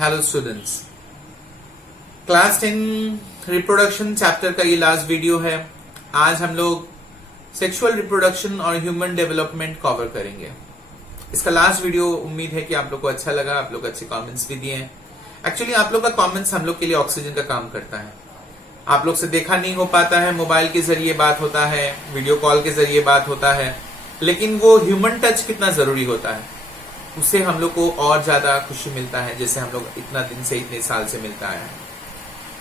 Hello students, class 10 reproduction chapter का ये last video है। आज हम लोग सेक्सुअल रिप्रोडक्शन और ह्यूमन डेवलपमेंट कवर करेंगे। इसका लास्ट वीडियो उम्मीद है कि आप लोग को अच्छा लगा। आप लोग अच्छे कमेंट्स भी दिए हैं। एक्चुअली आप लोग का कमेंट्स हम लोग के लिए ऑक्सीजन का काम करता है। आप लोग से देखा नहीं हो पाता है, मोबाइल के जरिए बात होता है, वीडियो कॉल के जरिए बात होता है, लेकिन वो ह्यूमन टच कितना जरूरी होता है, उससे हम लोग को और ज्यादा खुशी मिलता है, जैसे हम लोग इतना दिन से इतने साल से मिलता है।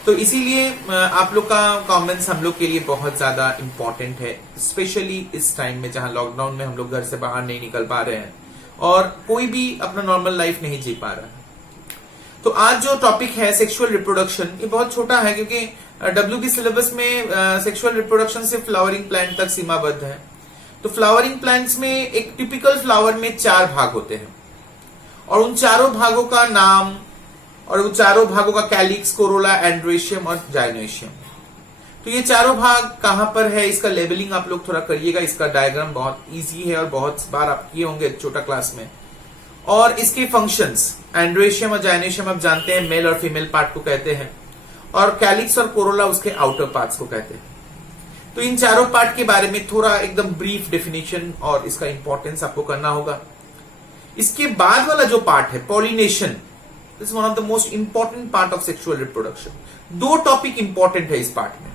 तो इसीलिए आप लोग का कमेंट्स हम लोग के लिए बहुत ज्यादा इंपॉर्टेंट है, स्पेशली इस टाइम में जहां लॉकडाउन में हम लोग घर से बाहर नहीं निकल पा रहे हैं और कोई भी अपना नॉर्मल लाइफ नहीं जी पा रहा है। तो आज जो टॉपिक है सेक्सुअल रिप्रोडक्शन, ये बहुत छोटा है क्योंकि WB सिलेबस में सेक्सुअल रिप्रोडक्शन सिर्फ फ्लावरिंग प्लांट तक सीमाबद्ध है। तो फ्लावरिंग प्लांट्स में एक टिपिकल फ्लावर में 4 भाग होते हैं और उन चारों भागों का नाम और उन चारों भागों का कैलिक्स, कोरोला, एंड्रोशियम और जाइनोशियम। तो ये चारों भाग कहां पर है, इसका लेबलिंग आप लोग थोड़ा करिएगा। इसका डायग्राम बहुत इजी है और बहुत बार आप किए होंगे छोटा क्लास में। और इसके फंक्शंस, एंड्रोशियम और जाइनोशियम आप जानते हैं मेल और फीमेल पार्ट को कहते हैं, और कैलिक्स और कोरोला उसके आउटर पार्ट्स को कहते हैं। तो इन चारों पार्ट के बारे में थोड़ा एकदम ब्रीफ डेफिनेशन और इसका इंपॉर्टेंस आपको करना होगा। इसके बाद वाला जो पार्ट है pollination, this one of the most important part of sexual reproduction. 2 topic important है इस पार्ट में,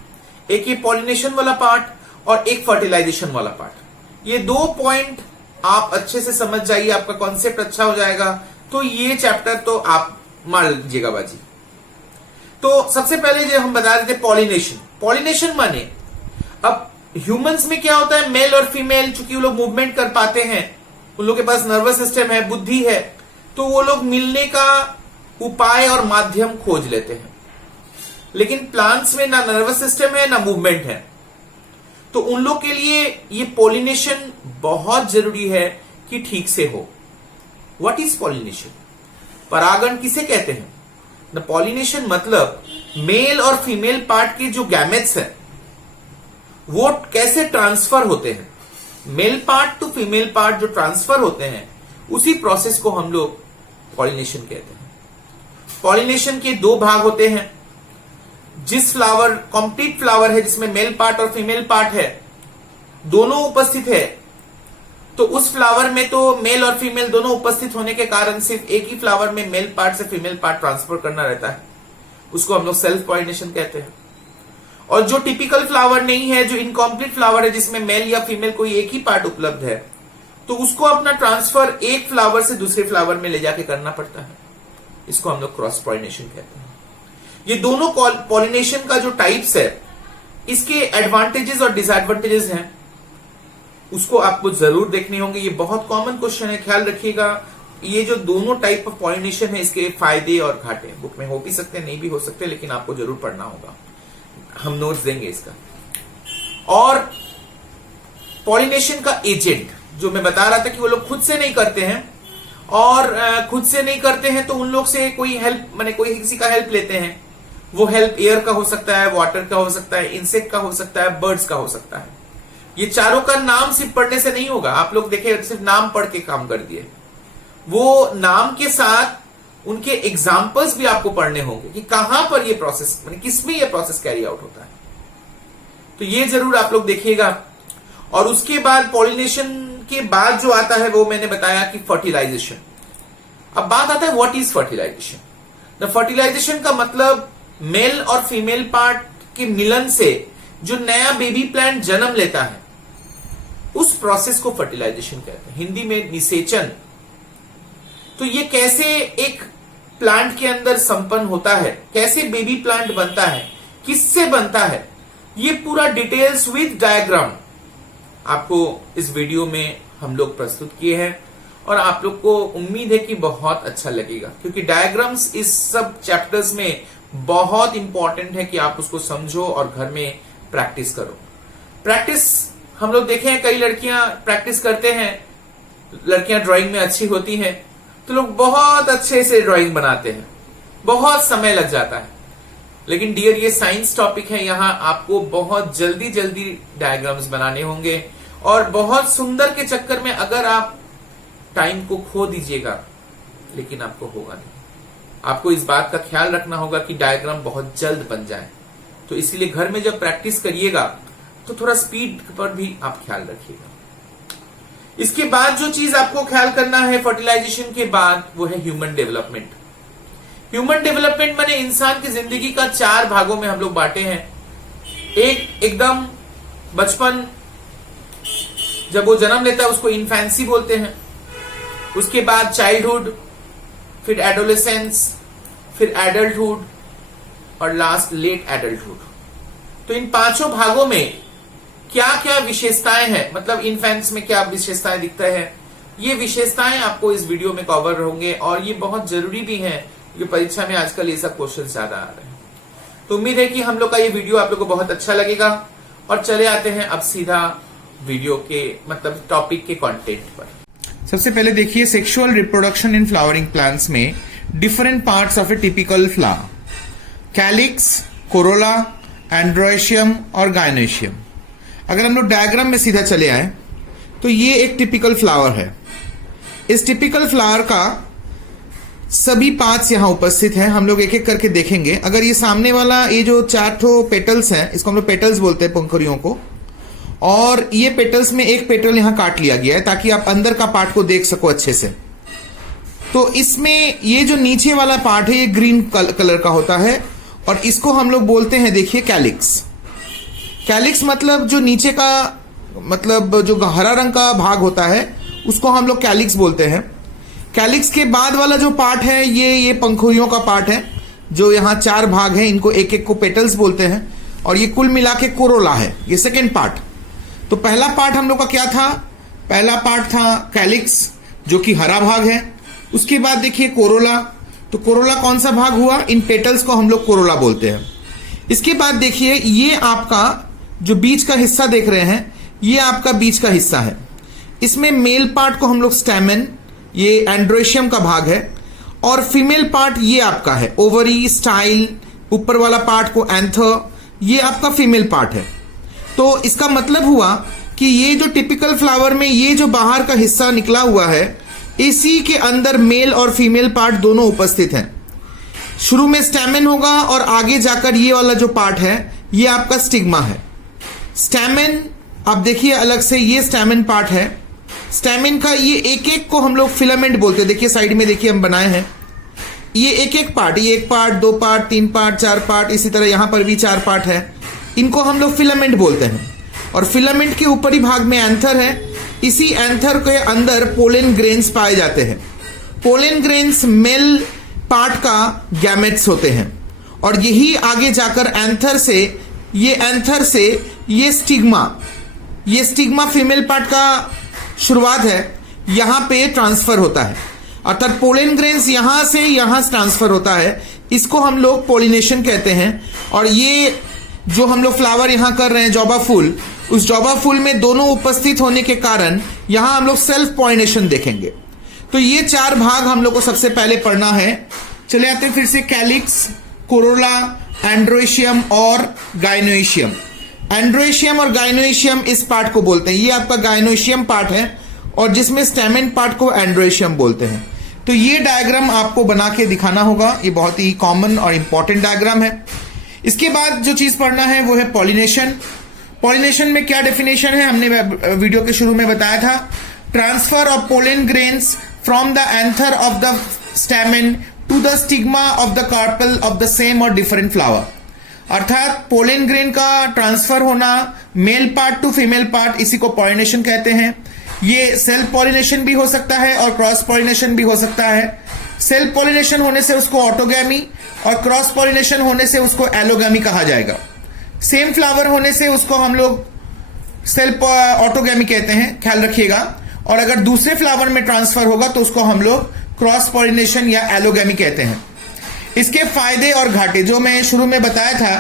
एक ये पॉलिनेशन वाला पार्ट और एक फर्टिलाइजेशन वाला पार्ट। ये 2 पॉइंट आप अच्छे से समझ जाइए, आपका कॉन्सेप्ट अच्छा हो जाएगा, तो ये चैप्टर तो आप मार लीजिएगा बाजी। तो सबसे पहले जो हम बता रहे थे पॉलिनेशन। पॉलिनेशन माने अब ह्यूमंस में क्या होता है, मेल और फीमेल चूंकि वो लोग मूवमेंट कर पाते हैं, उन लोगों के पास नर्वस सिस्टम है, बुद्धि है, तो वो लोग मिलने का उपाय और माध्यम खोज लेते हैं। लेकिन प्लांट्स में ना नर्वस सिस्टम है ना मूवमेंट है, तो उन लोग के लिए ये पॉलिनेशन बहुत जरूरी है कि ठीक से हो। What is pollination? परागण किसे कहते हैं? द पॉलिनेशन मतलब मेल और फीमेल पार्ट के जो गैमेट्स हैं वो कैसे ट्रांसफर होते हैं। Mail part to female part जो ट्रांसफर होते हैं, उसी प्रोसेस को हम लोग पॉलिनेशन कहते हैं। पॉलिनेशन के 2 भाग होते हैं। जिस फ्लावर कंप्लीट फ्लावर है जिसमें मेल पार्ट और फीमेल पार्ट है, दोनों उपस्थित है, तो उस फ्लावर में तो मेल और फीमेल दोनों उपस्थित होने के कारण सिर्फ एक ही फ्लावर में मेल पार्ट से फीमेल पार्ट ट्रांसफर करना रहता है, उसको हम लोग सेल्फ पॉलिनेशन कहते हैं। और जो टिपिकल फ्लावर नहीं है, जो इनकम्प्लीट फ्लावर है जिसमें मेल या फीमेल कोई एक ही पार्ट उपलब्ध है, तो उसको अपना ट्रांसफर एक फ्लावर से दूसरे फ्लावर में ले जाके करना पड़ता है। इसको हम लोग क्रॉस पॉलिनेशन कहते हैं। ये दोनों पॉलिनेशन का जो टाइप्स है, इसके एडवांटेजेस और डिसएडवांटेजेस हैं, उसको आपको जरूर देखने होंगे। ये बहुत कॉमन क्वेश्चन है, ख्याल रखिएगा। ये जो दोनों टाइप ऑफ पॉलिनेशन है, इसके फायदे और घाटे बुक में हो भी सकते हैं, नहीं भी हो सकते, लेकिन आपको जरूर पढ़ना होगा। हम नोट्स देंगे इसका। और पॉलिनेशन का एजेंट जो मैं बता रहा था कि वो लोग खुद से नहीं करते हैं, और खुद से नहीं करते हैं तो उन लोग से कोई हेल्प, माने कोई किसी का हेल्प लेते हैं। वो हेल्प एयर का हो सकता है, वाटर का हो सकता है, इंसेक्ट का हो सकता है, बर्ड्स का हो सकता है। ये चारों का नाम सिर्फ पढ़ने से नहीं होगा। आप लोग देखे सिर्फ नाम पढ़ के काम कर दिए, वो नाम के साथ उनके एग्जाम्पल्स भी आपको पढ़ने होंगे कि कहां पर ये प्रोसेस, माने किसमें ये प्रोसेस कैरी आउट होता है। तो ये जरूर आप लोग देखिएगा। और उसके बाद पॉलिनेशन के बाद जो आता है वो मैंने बताया कि फर्टिलाइजेशन। अब बात आता है what is fertilisation. The fertilisation का मतलब मेल और फीमेल पार्ट के मिलन से जो नया बेबी प्लांट जन्म लेता है, उस प्रोसेस को फर्टिलाइजेशन कहते हैं, हिंदी में निषेचन। तो ये कैसे एक प्लांट के अंदर संपन्न होता है, कैसे बेबी प्लांट बनता है, किससे बनता है, ये पूरा डिटेल्स विद डायग्राम आपको इस वीडियो में हम लोग प्रस्तुत किए हैं। और आप लोग को उम्मीद है कि बहुत अच्छा लगेगा, क्योंकि डायग्राम्स इस सब चैप्टर्स में बहुत इंपॉर्टेंट है कि आप उसको समझो और घर में प्रैक्टिस करो। प्रैक्टिस हम लोग देखे हैं, कई लड़कियां प्रैक्टिस करते हैं, लड़कियां ड्राइंग में अच्छी होती हैं तो लोग बहुत अच्छे से ड्राइंग बनाते हैं, बहुत समय लग जाता है। लेकिन डियर, ये साइंस टॉपिक है, यहां आपको बहुत जल्दी जल्दी डायग्राम्स बनाने होंगे, और बहुत सुंदर के चक्कर में अगर आप टाइम को खो दीजिएगा, लेकिन आपको होगा नहीं। आपको इस बात का ख्याल रखना होगा कि डायग्राम बहुत जल्द बन जाए। तो इसीलिए घर में जब प्रैक्टिस करिएगा तो थोड़ा स्पीड पर भी आप ख्याल रखिएगा। इसके बाद जो चीज आपको ख्याल करना है फर्टिलाइजेशन के बाद, वो है ह्यूमन डेवलपमेंट। ह्यूमन डेवलपमेंट माने इंसान की जिंदगी का 4 भागों में हम लोग बांटे हैं। एक एकदम बचपन, जब वो जन्म लेता है उसको इन्फेंसी बोलते हैं। उसके बाद चाइल्डहुड, फिर एडोलेसेंस, फिर एडल्टहुड और लास्ट लेट एडल्टहुड। तो इन 5 भागों में क्या क्या विशेषताएं हैं, मतलब इन्फेंट्स में क्या विशेषताएं दिखता है, ये विशेषताएं आपको इस वीडियो में कवर होंगे और ये बहुत जरूरी भी हैं क्योंकि परीक्षा में आजकल ये सब क्वेश्चन ज्यादा आ रहे हैं। तो उम्मीद है कि हम लोग का ये वीडियो आप लोग को बहुत अच्छा लगेगा। और चले आते हैं अब सीधा वीडियो के मतलब टॉपिक के कंटेंट पर। सबसे पहले देखिए sexual reproduction in flowering plants में different parts of a typical flower, calyx, corolla, androecium और गायनोशियम। अगर हम लोग डायग्राम में सीधा चले आए तो ये एक टिपिकल फ्लावर है। इस टिपिकल फ्लावर का सभी पार्ट्स यहां उपस्थित हैं। हम लोग एक एक करके देखेंगे। अगर ये सामने वाला ये जो 4 ठो पेटल्स हैं, इसको हम लोग पेटल्स बोलते हैं पंखुड़ियों को, और ये पेटल्स में एक पेटल यहां काट लिया गया है ताकि आप अंदर का पार्ट को देख सको अच्छे से। तो इसमें ये जो नीचे वाला पार्ट है ये ग्रीन कलर का होता है और इसको हम लोग बोलते हैं, देखिए, कैलिक्स। कैलिक्स मतलब जो नीचे का, मतलब जो हरा रंग का भाग होता है उसको हम लोग कैलिक्स बोलते हैं। कैलिक्स के बाद वाला जो पार्ट है ये पंखुड़ियों का पार्ट है, जो यहाँ 4 भाग हैं, इनको एक एक को पेटल्स बोलते हैं और ये कुल मिला के कोरोला है, ये सेकेंड पार्ट। तो पहला पार्ट हम लोग का क्या था? पहला पार्ट था कैलिक्स जो कि हरा भाग है। उसके बाद देखिए कोरोला। तो कोरोला कौन सा भाग हुआ? इन पेटल्स को हम लोग कोरोला बोलते हैं। इसके बाद देखिए ये आपका जो बीच का हिस्सा देख रहे हैं, ये आपका बीच का हिस्सा है। इसमें मेल पार्ट को हम लोग स्टैमेन, ये एंड्रोशियम का भाग है, और फीमेल पार्ट ये आपका है ओवरी, स्टाइल, ऊपर वाला पार्ट को एंथर, ये आपका फीमेल पार्ट है। तो इसका मतलब हुआ कि ये जो टिपिकल फ्लावर में ये जो बाहर का हिस्सा निकला हुआ है, इसी के अंदर मेल और फीमेल पार्ट दोनों उपस्थित हैं। शुरू में स्टैमेन होगा और आगे जाकर ये वाला जो पार्ट है ये आपका स्टिग्मा है। स्टैमेन आप देखिए अलग से, ये स्टैमेन पार्ट है। स्टैमेन का ये एक एक को हम लोग फिलामेंट बोलते हैं। देखिए साइड में देखिए हम बनाए हैं, ये एक एक पार्ट, ये 1 पार्ट, 2 पार्ट, 3 पार्ट, 4 पार्ट, इसी तरह यहां पर भी 4 पार्ट है। इनको हम लोग फिलामेंट बोलते हैं। और फिलामेंट के ऊपरी भाग में एंथर है। इसी एंथर के अंदर पोलन ग्रेन्स पाए जाते हैं। पोलन ग्रेन्स मेल पार्ट का गैमेट्स होते हैं और यही आगे जाकर एंथर से ये स्टिग्मा फीमेल पार्ट का शुरुआत है, यहां पे ट्रांसफर होता है। अर्थात पोलन ग्रेन्स यहां से यहां ट्रांसफर होता है, इसको हम लोग पोलिनेशन कहते हैं। और ये जो हम लोग फ्लावर यहां कर रहे हैं जॉबा फूल, उस जॉबा फूल में दोनों उपस्थित होने के कारण यहां हम लोग सेल्फ पॉलिनेशन देखेंगे। तो ये 4 भाग हम लोग को सबसे पहले पढ़ना है। चले आते हैं फिर से कैलिक्स, कोरोला, एंड्रोशियम और गायनोशियम। एंड्रोशियम और गायनोशियम इस पार्ट को बोलते हैं, ये आपका गायनोशियम पार्ट है और जिसमें स्टैमेन पार्ट को एंड्रोशियम बोलते हैं। तो ये डायग्राम आपको बना के दिखाना होगा, ये बहुत ही कॉमन और इंपॉर्टेंट डायग्राम है। इसके बाद जो चीज पढ़ना है वो है पॉलिनेशन। पॉलिनेशन में क्या डेफिनेशन है हमने वीडियो के शुरू में बताया था, transfer of pollen grains from the anther of the stamen to the stigma of the carpel of the same और डिफरेंट फ्लावर। अर्थात पोलन ग्रेन का ट्रांसफर होना male part to female part, इसी को पॉलिनेशन कहते हैं। ये सेल्फ पॉलिनेशन भी हो सकता है और क्रॉस पॉलिनेशन भी हो सकता है। सेल्फ पॉलिनेशन होने से उसको ऑटोगैमी और क्रॉस पॉलिनेशन होने से उसको एलोगैमी कहा जाएगा। सेम फ्लावर होने से उसको हम लोग सेल्फ ऑटोगैमी कहते हैं, ख्याल रखिएगा। और अगर दूसरे फ्लावर में ट्रांसफर होगा तो उसको हम लोग क्रॉस पॉलिनेशन या एलोगैमी कहते हैं। इसके फायदे और घाटे जो मैं शुरू में बताया था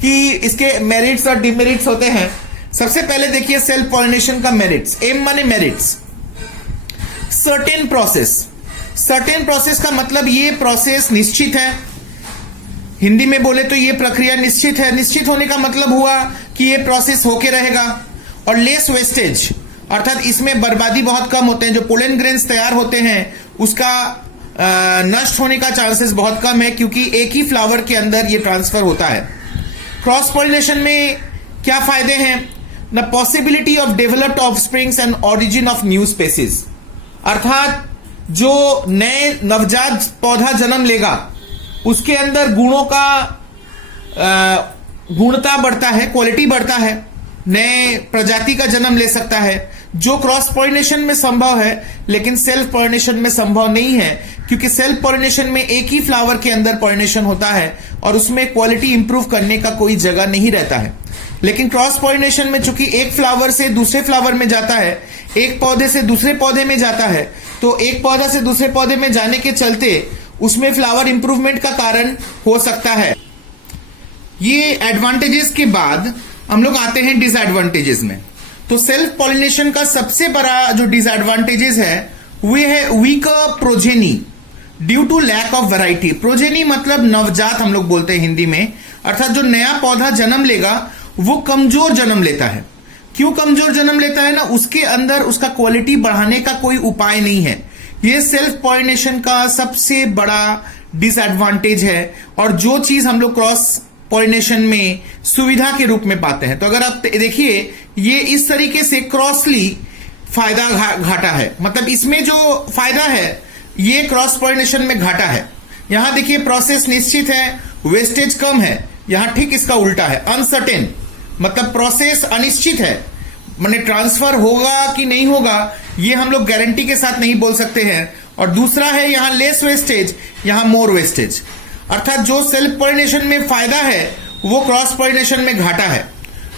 कि इसके मेरिट्स और डिमेरिट्स होते हैं। सबसे पहले देखिए सेल्फ पॉलिनेशन का मेरिट्स। एम माने मेरिट्स, सर्टेन प्रोसेस का मतलब ये प्रोसेस निश्चित है। हिंदी में बोले तो ये प्रक्रिया निश्चित है। निश्चित होने का मतलब हुआ कि ये प्रोसेस होके रहेगा। और लेस वेस्टेज, अर्थात इसमें बर्बादी बहुत कम होते हैं। जो पोलन ग्रेन्स तैयार होते हैं उसका नष्ट होने का चांसेस बहुत कम है, क्योंकि एक ही फ्लावर के अंदर ये ट्रांसफर होता है। क्रॉस पॉलिनेशन में क्या फायदे हैं? The possibility of developed offsprings and origin of new species, अर्थात जो नए नवजात पौधा जन्म लेगा उसके अंदर गुणों का गुणता बढ़ता है, क्वालिटी बढ़ता है, नए प्रजाति का जन्म ले सकता है, जो क्रॉस पॉलिनेशन में संभव है लेकिन सेल्फ पॉलिनेशन में संभव नहीं है, क्योंकि सेल्फ पॉलिनेशन में एक ही फ्लावर के अंदर पॉलिनेशन होता है और उसमें क्वालिटी इंप्रूव करने का कोई जगह नहीं रहता है। लेकिन क्रॉस पॉलिनेशन में चूंकि एक फ्लावर से दूसरे फ्लावर में जाता है, एक पौधे से दूसरे पौधे में जाता है, तो एक पौधा से दूसरे पौधे में जाने के चलते उसमें फ्लावर इंप्रूवमेंट का कारण हो सकता है। ये एडवांटेजेस के बाद हम लोग आते हैं डिसएडवांटेजेस में। तो सेल्फ पॉलिनेशन का सबसे बड़ा जो डिसएडवांटेजेस है वो है weaker progeny due to lack of variety. Progeny मतलब नवजात हम लोग बोलते हैं हिंदी में, अर्थात जो नया पौधा जन्म लेगा वो कमजोर जन्म लेता है। क्यों कमजोर जन्म लेता है ना, उसके अंदर उसका क्वालिटी बढ़ाने का कोई उपाय नहीं है। ये सेल्फ पॉलिनेशन का सबसे बड़ा डिसएडवांटेज है, और जो चीज हम लोग क्रॉस पॉलिनेशन में सुविधा के रूप में पाते हैं। तो अगर आप देखिए ये इस तरीके से क्रॉसली फायदा घाटा है, मतलब इसमें जो फायदा है ये क्रॉस पॉलिनेशन में घाटा है। यहां देखिए प्रोसेस निश्चित है, वेस्टेज कम है। यहां ठीक इसका उल्टा है, अनसर्टेन, मतलब प्रोसेस अनिश्चित है, माने ट्रांसफर होगा कि नहीं होगा ये हम लोग गारंटी के साथ नहीं बोल सकते हैं। और दूसरा है यहां लेस वेस्टेज, यहां मोर वेस्टेज, अर्थात जो सेल्फ पॉलिनेशन में फायदा है वो क्रॉस पॉलिनेशन में घाटा है।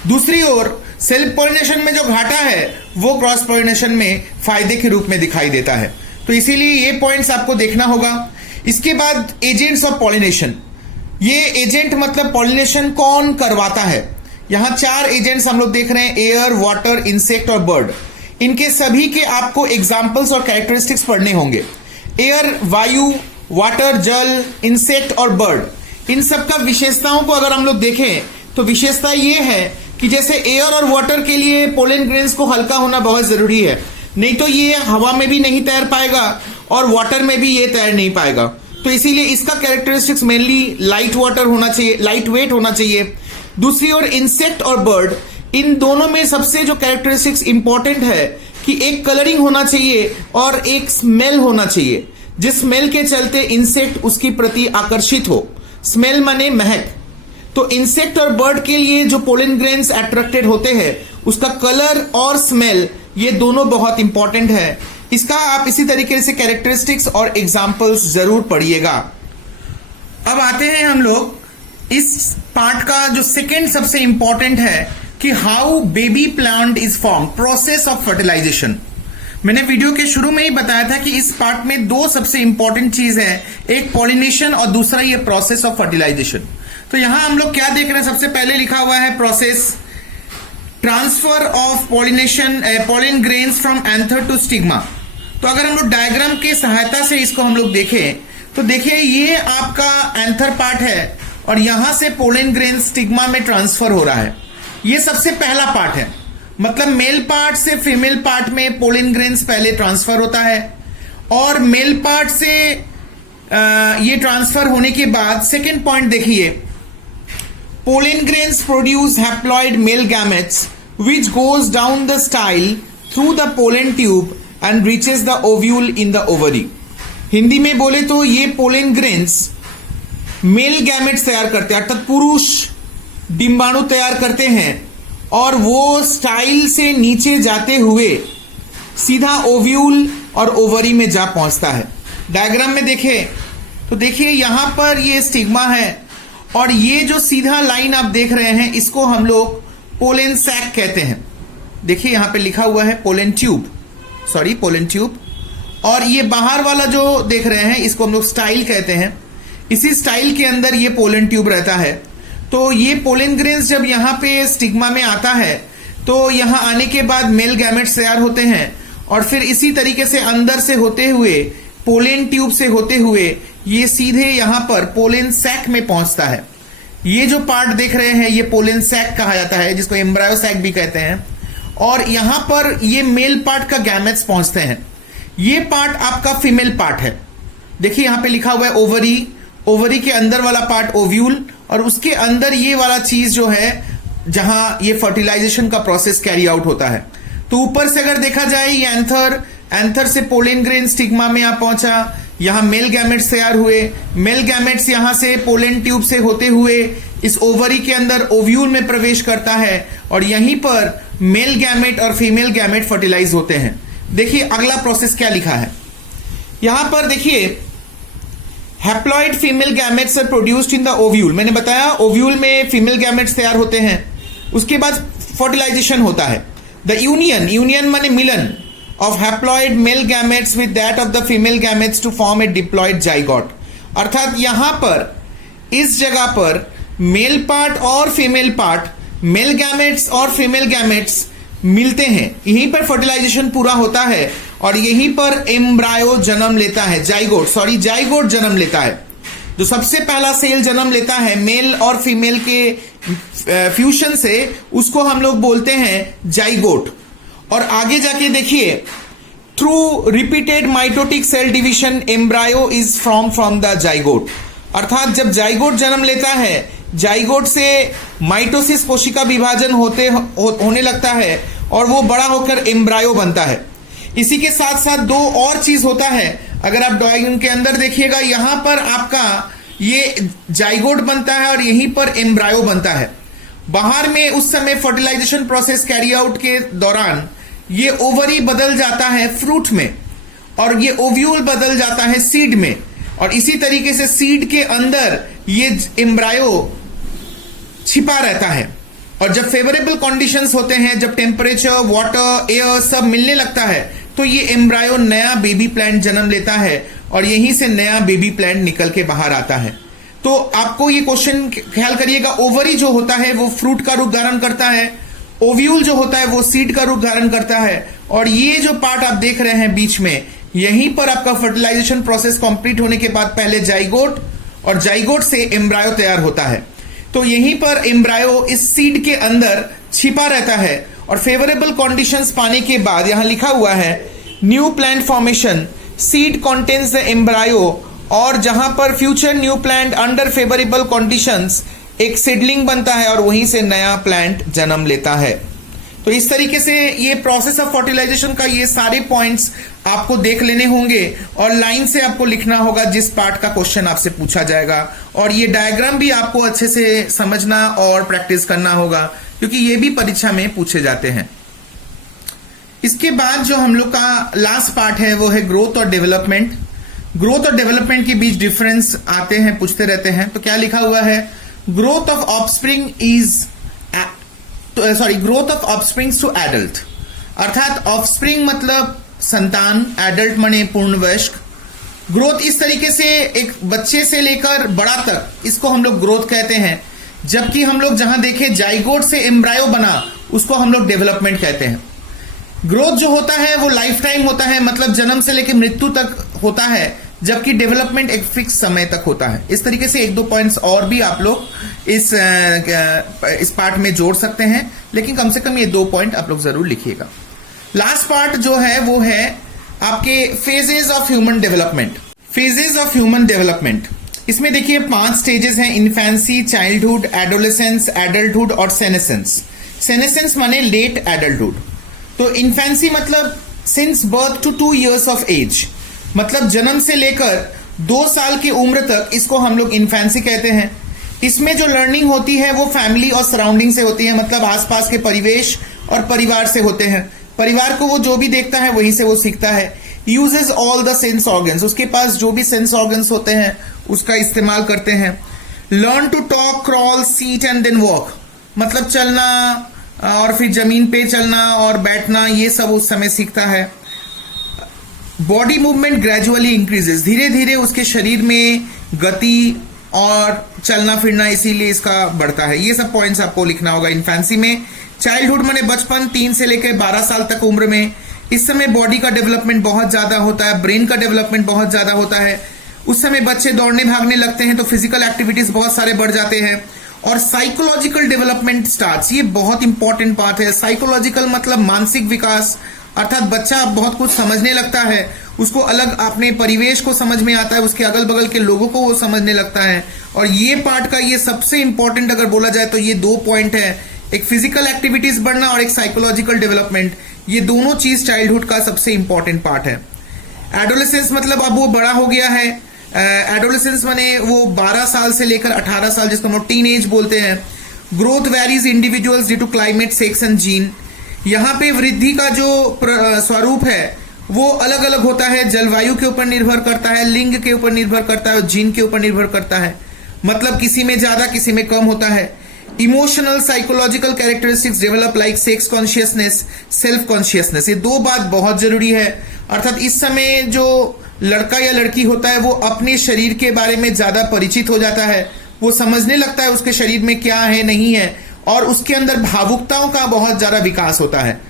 दूसरी ओर सेल्फ पॉलिनेशन में जो घाटा है वो क्रॉस पॉलिनेशन में फायदे के रूप में दिखाई देता है। तो इसीलिए ये पॉइंट्स आपको देखना होगा। इसके बाद एजेंट्स ऑफ पॉलिनेशन, ये एजेंट मतलब पॉलिनेशन कौन करवाता है। यहां 4 एजेंट्स हम लोग देख रहे हैं, एयर, वाटर, इंसेक्ट और बर्ड। इनके सभी के आपको एग्जाम्पल्स और कैरेक्टरिस्टिक्स पढ़ने होंगे। एयर वायु, वाटर जल, इंसेक्ट और बर्ड, इन सब का विशेषताओं को अगर हम लोग देखें तो विशेषता ये है कि जैसे एयर और वाटर के लिए पोलन ग्रेन्स को हल्का होना बहुत जरूरी है, नहीं तो ये हवा में भी नहीं तैर पाएगा और वाटर में भी ये तैर नहीं पाएगा। तो इसीलिए इसका कैरेक्टरिस्टिक्स मेनली लाइट वाटर होना चाहिए, लाइट वेट होना चाहिए। दूसरी ओर इंसेक्ट और बर्ड, इन दोनों में सबसे जो कैरेक्टरिस्टिक्स इंपॉर्टेंट है कि एक कलरिंग होना चाहिए और एक स्मेल होना चाहिए, जिस स्मेल के चलते इंसेक्ट उसकी प्रति आकर्षित हो। स्मेल माने महक। तो इंसेक्ट और बर्ड के लिए जो पोलन ग्रेन्स अट्रैक्टेड होते हैं उसका कलर और स्मेल ये दोनों बहुत इंपॉर्टेंट है। इसका आप इसी तरीके से कैरेक्टरिस्टिक्स और एग्जांपल्स जरूर पढ़िएगा। अब आते हैं हम लोग इस पार्ट का जो सेकेंड सबसे इंपॉर्टेंट है कि how baby plant is form, process of fertilisation. मैंने वीडियो के शुरू में ही बताया था कि इस पार्ट में 2 सबसे इंपॉर्टेंट चीज है, एक पॉलिनेशन और दूसरा ये प्रोसेस ऑफ फर्टिलाइजेशन। तो यहां हम लोग क्या देख रहे हैं, सबसे पहले लिखा हुआ है process, transfer of pollination pollen grains from anther to stigma. तो अगर हम लोग डायग्राम की सहायता से इसको हम लोग देखें तो देखिए ये आपका एंथर पार्ट है और यहां से पोलन ग्रेन स्टिग्मा में ट्रांसफर हो रहा है। ये सबसे पहला पार्ट है, मतलब मेल पार्ट से फीमेल पार्ट में पोलन ग्रेन्स पहले ट्रांसफर होता है और मेल पार्ट से ये ट्रांसफर होने के बाद सेकेंड पॉइंट देखिए, pollen grains produce haploid male gametes which goes down the style through the pollen tube and reaches the ovule in the ovary। Hindi में बोले तो ये पोलन ग्रेन्स मेल गैमेट्स तैयार करते हैं, अर्थात पुरुष डिंबाणु तैयार करते हैं और वो स्टाइल से नीचे जाते हुए सीधा ओव्यूल और ओवरी में जा पहुंचता है। डायग्राम में देखें तो देखिए यहां पर ये स्टिग्मा है और ये जो सीधा लाइन आप देख रहे हैं इसको हम लोग पोलन सैक कहते हैं। देखिए यहां पे लिखा हुआ है pollen tube, sorry pollen tube, और ये बाहर वाला जो देख रहे हैं इसको हम लोग स्टाइल कहते हैं। इसी स्टाइल के अंदर ये पोलन ट्यूब रहता है। तो ये पोलन ग्रेन्स जब यहाँ पे स्टिग्मा में आता है तो यहाँ आने के बाद मेल गैमेट्स तैयार होते हैं और फिर इसी तरीके से अंदर से होते हुए पोलन ट्यूब से होते हुए ये सीधे यहाँ पर पोलन सैक में पहुंचता है। ये जो पार्ट देख रहे हैं ये पोलन सैक कहा जाता है, जिसको एम्ब्रायो सैक भी कहते हैं, और यहां पर ये मेल पार्ट का गैमेट्स पहुंचते हैं। ये पार्ट आपका फीमेल पार्ट है देखिए यहां पे लिखा हुआ है ओवरी, ओवरी के अंदर वाला पार्ट ओव्यूल, और उसके अंदर ये वाला चीज जो है जहां ये फर्टिलाइजेशन का प्रोसेस कैरी आउट होता है। तो ऊपर से अगर देखा जाए ये एंथर, एंथर से पोलन ग्रेन स्टिग्मा में यहां पहुंचा, यहां मेल गैमेट्स तैयार हुए, मेल गैमेट्स यहां से पोलन ट्यूब से होते हुए इस ओवरी के अंदर ओव्यूल में प्रवेश करता है, और यहीं पर मेल गैमेट और फीमेल गैमेट फर्टिलाइज होते हैं। देखिए अगला प्रोसेस क्या लिखा है यहां पर, देखिए haploid female gametes are produced in the ovule. मैंने बताया ओव्यूल में फीमेल गैमेट्स तैयार होते हैं, उसके बाद फर्टिलाइजेशन होता है। द यूनियन, यूनियन माने मिलन of haploid male gametes with that of the female gametes to form a diploid zygote। अर्थात यहां पर इस जगह पर मेल पार्ट और फीमेल पार्ट, मेल गैमेट्स और फीमेल गैमेट्स मिलते हैं, यहीं पर फर्टिलाइजेशन पूरा होता है और यहीं पर एम्ब्रायो जन्म लेता है, जाइगोट जन्म लेता है। जो सबसे पहला सेल जन्म लेता है मेल और फीमेल के फ्यूजन से, उसको हम लोग बोलते हैं जाइगोट। और आगे जाके देखिए through repeated mitotic cell division embryo is from the zygote. अर्थात जब जाइगोट जन्म लेता है, जाइगोट से माइटोसिस कोशिका विभाजन होने लगता है और वो बड़ा होकर एम्ब्रायो बनता है। इसी के साथ साथ दो और चीज होता है, अगर आप डायग्राम के अंदर देखिएगा यहां पर आपका ये जाइगोट बनता है और यहीं पर एम्ब्रायो बनता है। बाहर में उस समय फर्टिलाइजेशन प्रोसेस कैरी आउट के दौरान ये ओवरी बदल जाता है फ्रूट में और ये ओव्यूल बदल जाता है सीड में, और इसी तरीके से सीड के अंदर ये एम्ब्रायो छिपा रहता है। और जब फेवरेबल कंडीशंस होते हैं, जब टेम्परेचर, वाटर, एयर सब मिलने लगता है, तो ये एम्ब्रायो नया बेबी प्लांट जन्म लेता है और यहीं से नया बेबी प्लांट निकल के बाहर आता है। तो आपको ये क्वेश्चन ख्याल करिएगा, ओवरी जो होता है वो फ्रूट का रूप धारण करता है, ओव्यूल जो होता है वो सीड का रूप धारण करता है, और ये जो पार्ट आप देख रहे हैं बीच में, यहीं पर आपका फर्टिलाइजेशन प्रोसेस कंप्लीट होने के बाद पहले जाइगोट और जाइगोट से एम्ब्रायो तैयार होता है। तो यहीं पर एम्ब्रायो इस सीड के अंदर छिपा रहता है और फेवरेबल कंडीशंस पाने के बाद यहां लिखा हुआ है new plant formation, seed contains the embryo, और जहां पर future new plant under favourable conditions एक सीडलिंग बनता है और वहीं से नया प्लांट जन्म लेता है। तो इस तरीके से ये प्रोसेस ऑफ फर्टिलाइजेशन का ये सारे पॉइंट्स आपको देख लेने होंगे और लाइन से आपको लिखना होगा जिस पार्ट का क्वेश्चन आपसे पूछा जाएगा, और ये डायग्राम भी आपको अच्छे से समझना और प्रैक्टिस करना होगा क्योंकि ये भी परीक्षा में पूछे जाते हैं। इसके बाद जो हम लोग का लास्ट पार्ट है वो है ग्रोथ और डेवलपमेंट। ग्रोथ और डेवलपमेंट के बीच डिफरेंस आते हैं, पूछते रहते हैं। तो क्या लिखा हुआ है, growth of offspring growth of offsprings to adult. अर्थात ऑफस्प्रिंग मतलब संतान, एडल्ट माने पूर्ण वयस्क। ग्रोथ इस तरीके से एक बच्चे से लेकर बड़ा तक, इसको हम लोग ग्रोथ कहते हैं, जबकि हम लोग जहां देखें जाइगोट से एम्ब्रायो बना उसको हम लोग डेवलपमेंट कहते हैं। ग्रोथ जो होता है वो लाइफ टाइम होता है, मतलब जन्म से लेकर मृत्यु तक होता है, जबकि डेवलपमेंट एक फिक्स समय तक होता है। इस तरीके से एक दो पॉइंट्स और भी आप लोग इस पार्ट में जोड़ सकते हैं, लेकिन कम से कम ये 2 पॉइंट आप लोग जरूर लिखिएगा। लास्ट पार्ट जो है वो है आपके phases of human development. Phases of human development, इसमें देखिए 5 स्टेजेस हैं, इन्फेंसी, चाइल्डहुड, एडोलेसेंस, एडल्टहुड और सेनेसेंस। सेनेसेंस माने लेट एडल्टहुड। तो इन्फेंसी मतलब since birth to 2 years of age, मतलब जन्म से लेकर 2 साल की उम्र तक, इसको हम लोग इन्फेंसी कहते हैं। इसमें जो लर्निंग होती है वो फैमिली और सराउंडिंग से होती है, मतलब आसपास के परिवेश और परिवार से होते हैं। परिवार को वो जो भी देखता है वहीं से वो सीखता है। Uses all the sense organs, उसके पास जो भी सेंस ऑर्गन्स होते हैं उसका इस्तेमाल करते हैं। Learn to talk, crawl, sit and then walk, मतलब चलना और फिर जमीन पे चलना और बैठना, ये सब उस समय सीखता है। बॉडी मूवमेंट ग्रेजुअली इंक्रीजेस, धीरे धीरे उसके शरीर में गति और चलना फिरना इसीलिए इसका बढ़ता है। ये सब पॉइंट्स आपको लिखना होगा इन्फेंसी में। चाइल्डहुड माने बचपन, 3 से लेकर 12 साल तक उम्र में, इस समय बॉडी का डेवलपमेंट बहुत ज्यादा होता है, ब्रेन का डेवलपमेंट बहुत ज्यादा होता है। उस समय बच्चे दौड़ने भागने लगते हैं तो फिजिकल एक्टिविटीज बहुत सारे बढ़ जाते हैं। और साइकोलॉजिकल डेवलपमेंट स्टार्ट्स, ये बहुत इंपॉर्टेंट बात है। साइकोलॉजिकल मतलब मानसिक विकास अर्थात बच्चा बहुत कुछ समझने लगता है, उसको अलग अपने परिवेश को समझ में आता है, उसके अगल बगल के लोगों को वो समझने लगता है। और ये पार्ट का ये सबसे इंपॉर्टेंट अगर बोला जाए तो ये 2 पॉइंट है, एक फिजिकल एक्टिविटीज बढ़ना और एक साइकोलॉजिकल डेवलपमेंट। ये दोनों चीज चाइल्डहुड का सबसे इंपॉर्टेंट पार्ट है। एडोलेसेंस मतलब अब वो बड़ा हो गया है। एडोलेसेंस माने वो 12 साल से लेकर 18 साल, जिसको हम लोग टीन एज बोलते हैं। Growth varies individuals due to climate, sex and gene. यहाँ पे वृद्धि का जो स्वरूप है वो अलग अलग होता है, जलवायु के ऊपर निर्भर करता है, लिंग के ऊपर निर्भर करता है और जीन के ऊपर निर्भर करता है। मतलब किसी में ज्यादा किसी में कम होता है। Emotional psychological characteristics develop like sex consciousness, self consciousness. ये 2 बात बहुत जरूरी है। अर्थात इस समय जो लड़का या लड़की होता है वो अपने शरीर के बारे में ज्यादा परिचित हो जाता है, वो समझने लगता है उसके शरीर में क्या है नहीं है, और उसके अंदर भावुकताओं का बहुत ज्यादा विकास होता है।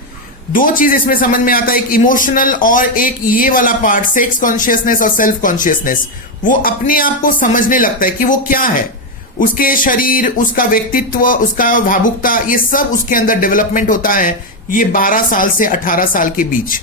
2 चीज इसमें समझ में आता है, एक इमोशनल और एक ये वाला पार्ट, सेक्स कॉन्शियसनेस और सेल्फ कॉन्शियसनेस। वो अपने आप को समझने लगता है कि वो क्या है, उसके शरीर, उसका व्यक्तित्व, उसका भावुकता, ये सब उसके अंदर डेवलपमेंट होता है, ये 12 साल से 18 साल के बीच।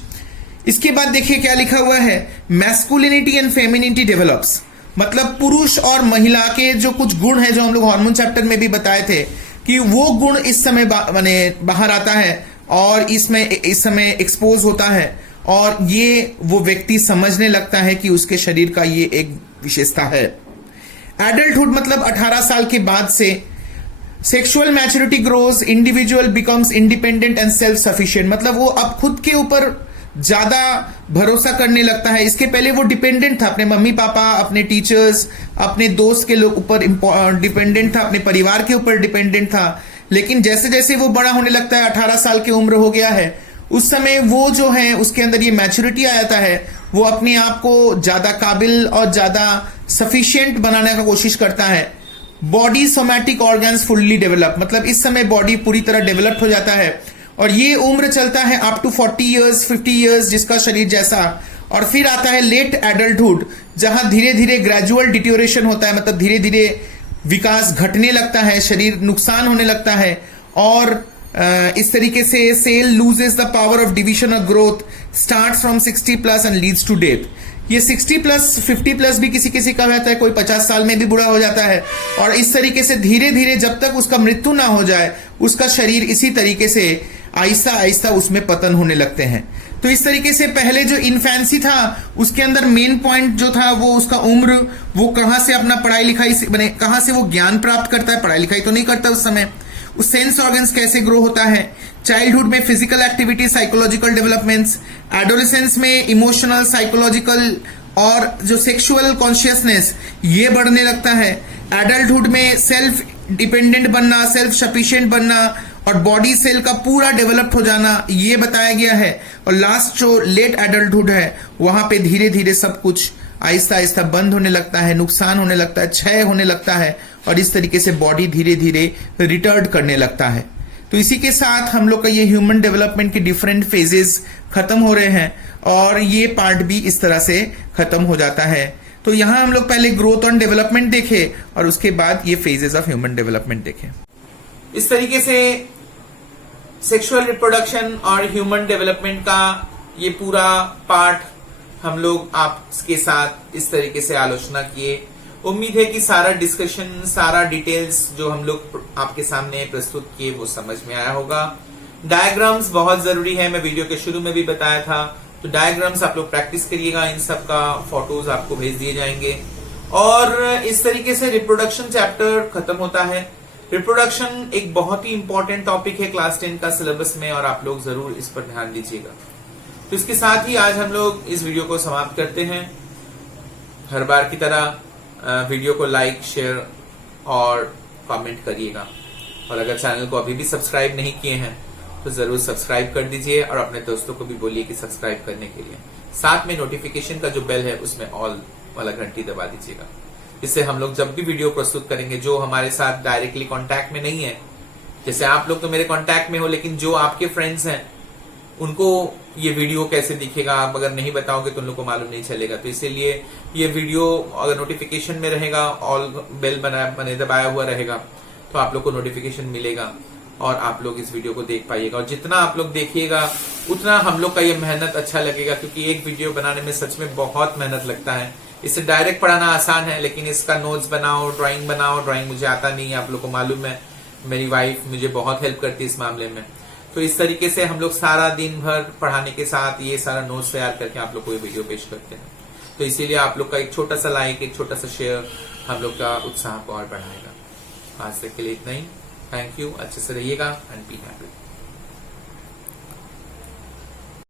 इसके बाद देखिए क्या लिखा हुआ है, मैस्कुलिनिटी एंड फेमिनिटी डेवलप्स। मतलब पुरुष और महिला के जो कुछ गुण है, जो हम लोग हार्मोन चैप्टर में भी बताए थे कि वो गुण इस समय बाहर आता है और इस समय एक्सपोज होता है, और ये वो व्यक्ति समझने लगता है कि उसके शरीर का ये एक विशेषता है। एडल्टहुड मतलब 18 साल के बाद से sexual maturity grows, individual becomes independent and self sufficient. मतलब वो अब खुद के ऊपर ज्यादा भरोसा करने लगता है। इसके पहले वो डिपेंडेंट था, अपने मम्मी पापा, अपने टीचर्स, अपने दोस्त के लोग ऊपर डिपेंडेंट था, अपने परिवार के ऊपर डिपेंडेंट था। लेकिन जैसे जैसे वो बड़ा होने लगता है, 18 साल की उम्र हो गया है, उस समय वो जो है उसके अंदर ये मैच्योरिटी आ जाता है, वो अपने आप को ज्यादा काबिल और ज्यादा सफिशिएंट बनाने का कोशिश करता है। Body somatic organs fully develop, मतलब इस समय बॉडी पूरी तरह डेवलप्ड हो जाता है, और ये उम्र चलता है अप टू 40 इयर्स 50 इयर्स, जिसका शरीर जैसा। और फिर आता है लेट एडल्टहुड, जहां धीरे धीरे ग्रेजुअल डिटोरेशन होता है, मतलब धीरे धीरे विकास घटने लगता है, शरीर नुकसान होने लगता है, और इस तरीके से cell loses the power of division और growth, start from 60 plus and leads to death. ये 60 प्लस 50 प्लस भी किसी किसी का रहता है, कोई 50 साल में भी बुढ़ा हो जाता है, और इस तरीके से धीरे धीरे जब तक उसका मृत्यु ना हो जाए, उसका शरीर इसी तरीके से आहिस्ता आहिस्ता उसमें पतन होने लगते हैं। तो इस तरीके से पहले जो इन्फेंसी था उसके अंदर मेन पॉइंट जो था वो उसका उम्र, वो कहां से अपना पढ़ाई लिखाई से कहां से वो ज्ञान प्राप्त करता है, पढ़ाई लिखाई तो नहीं करता उस समय, उस सेंस ऑर्गन्स कैसे ग्रो होता है। चाइल्डहुड में physical activity, psychological developments, adolescence में इमोशनल, साइकोलॉजिकल और जो सेक्सुअल कॉन्शियसनेस ये बढ़ने लगता है। एडल्टहुड में सेल्फ डिपेंडेंट बनना, सेल्फ सफिशिएंट बनना और बॉडी सेल का पूरा डेवलप्ड हो जाना, ये बताया गया है। और लास्ट जो लेट एडल्टहुड है, वहां पे धीरे धीरे सब कुछ आहिस्ता आहिस्ता बंद होने लगता है, नुकसान होने लगता है, क्षय होने लगता है, और इस तरीके से बॉडी धीरे धीरे रिटर्न करने लगता है। तो इसी के साथ हम लोग का ये ह्यूमन डेवलपमेंट के डिफरेंट फेजेस खत्म हो रहे हैं, और ये पार्ट भी इस तरह से खत्म हो जाता है। तो यहां हम लोग पहले ग्रोथ और डेवलपमेंट देखे, और उसके बाद ये फेजेस ऑफ ह्यूमन डेवलपमेंट देखे। इस तरीके से सेक्सुअल रिप्रोडक्शन और ह्यूमन डेवलपमेंट का ये पूरा पार्ट हम लोग आपके साथ इस तरीके से आलोचना किए। उम्मीद है कि सारा डिस्कशन, सारा डिटेल्स जो हम लोग आपके सामने प्रस्तुत किए वो समझ में आया होगा। डायग्राम्स बहुत जरूरी है, मैं वीडियो के शुरू में भी बताया था, तो डायग्राम्स आप लोग प्रैक्टिस करिएगा, इन सब का फोटोज आपको भेज दिए जाएंगे। और इस तरीके से रिप्रोडक्शन चैप्टर खत्म होता है। रिप्रोडक्शन एक बहुत ही इंपॉर्टेंट टॉपिक है क्लास 10 का सिलेबस में, और आप लोग जरूर इस पर ध्यान दीजिएगा। तो इसके साथ ही आज हम लोग इस वीडियो को समाप्त करते हैं। हर बार की तरह वीडियो को लाइक, शेयर और कमेंट करिएगा, और अगर चैनल को अभी भी सब्सक्राइब नहीं किए हैं तो जरूर सब्सक्राइब कर दीजिए, और अपने दोस्तों को भी बोलिए कि सब्सक्राइब करने के लिए। साथ में नोटिफिकेशन का जो बेल है उसमें ऑल वाला घंटी दबा दीजिएगा, इससे हम लोग जब भी वीडियो प्रस्तुत करेंगे, जो हमारे साथ डायरेक्टली कांटेक्ट में नहीं है, जैसे आप लोग तो मेरे कांटेक्ट में हो, लेकिन जो आपके फ्रेंड्स हैं उनको ये वीडियो कैसे दिखेगा, आप अगर नहीं बताओगे तो उन लोग को मालूम नहीं चलेगा। तो इसीलिए ये वीडियो अगर नोटिफिकेशन में रहेगा, ऑल बेल बने दबाया हुआ रहेगा, तो आप लोग को नोटिफिकेशन मिलेगा और आप लोग इस वीडियो को देख पाइएगा। और जितना आप लोग देखिएगा उतना हम लोग का ये मेहनत अच्छा लगेगा, क्योंकि एक वीडियो बनाने में सच में बहुत मेहनत लगता है। इसे डायरेक्ट पढ़ाना आसान है, लेकिन इसका नोट्स बनाओ, ड्राइंग मुझे आता नहीं है, आप लोग को मालूम है। मेरी वाइफ मुझे बहुत हेल्प करती है इस मामले में। तो इस तरीके से हम लोग सारा दिन भर पढ़ाने के साथ ये सारा नोट्स तैयार करके आप लोग को ये वीडियो पेश करते हैं। तो इसीलिए आप लोग का एक छोटा सा लाइक, एक छोटा सा शेयर हम लोग का उत्साह को और बढ़ाएगा। आज तक के लिए इतना ही। थैंक यू, अच्छे से रहिएगा एंड बी हैप्पी।